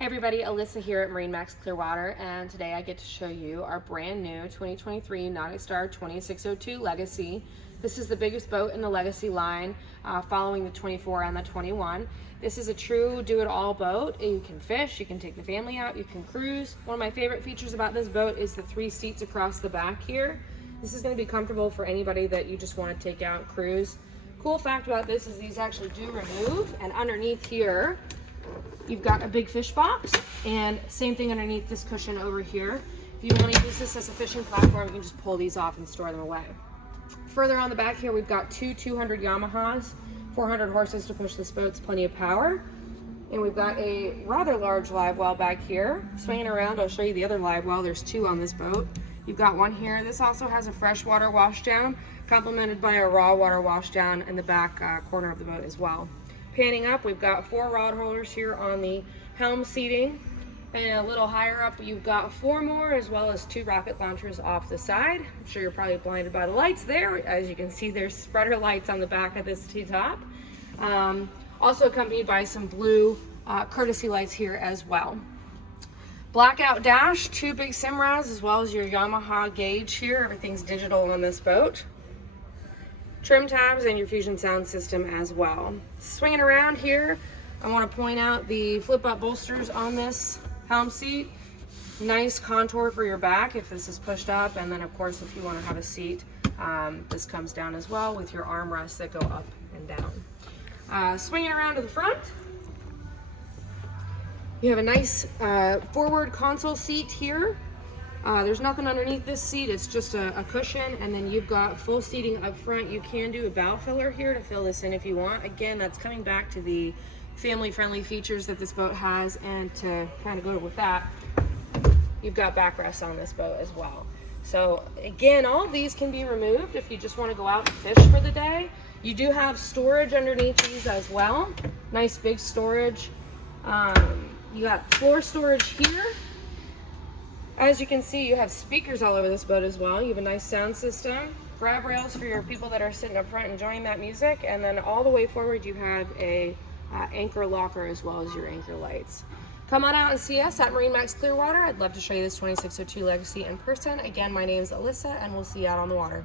Hey everybody, Alyssa here at MarineMax Clearwater, and today I get to show you our brand new 2023 NauticStar 2602 Legacy. This is the biggest boat in the Legacy line, following the 24 and the 21. This is a true do-it-all boat. You can fish, you can take the family out, you can cruise. One of my favorite features about this boat is the 3 seats across the back here. This is going to be comfortable for anybody that you just want to take out and cruise. Cool fact about this is these actually do remove, and underneath here you've got a big fish box, and same thing underneath this cushion over here. If you want to use this as a fishing platform, you can just pull these off and store them away. Further on the back here, we've got two 200 Yamahas, 400 horses to push this boat, plenty of power. And we've got a rather large live well back here. Swinging around, I'll show you the other live well. There's 2 on this boat. You've got one here. This also has a freshwater washdown, complemented by a raw water washdown in the back corner of the boat as well. Panning up, we've got 4 rod holders here on the helm seating, and a little higher up you've got 4 more, as well as 2 rocket launchers off the side. I'm sure you're probably blinded by the lights there. As you can see, there's spreader lights on the back of this T-top. Also accompanied by some blue courtesy lights here as well. Blackout dash, 2 big Simrats, as well as your Yamaha gauge here. Everything's digital on this boat. Trim tabs and your Fusion sound system as well. Swinging around here, I want to point out the flip-up bolsters on this helm seat. Nice contour for your back if this is pushed up, and then of course if you want to have a seat, this comes down as well with your armrests that go up and down. Swinging around to the front, you have a nice forward console seat here. There's nothing underneath this seat, it's just a cushion, and then you've got full seating up front. You can do a bow filler here to fill this in if you want. Again, that's coming back to the family-friendly features that this boat has, and to kind of go with that, you've got backrests on this boat as well. So again, all of these can be removed if you just want to go out and fish for the day. You do have storage underneath these as well. Nice big storage. You got floor storage here. As you can see, you have speakers all over this boat as well. You have a nice sound system, grab rails for your people that are sitting up front enjoying that music, and then all the way forward you have a anchor locker as well as your anchor lights. Come on out and see us at MarineMax Clearwater. I'd love to show you this 2602 Legacy in person. Again, my name is Alyssa, and we'll see you out on the water.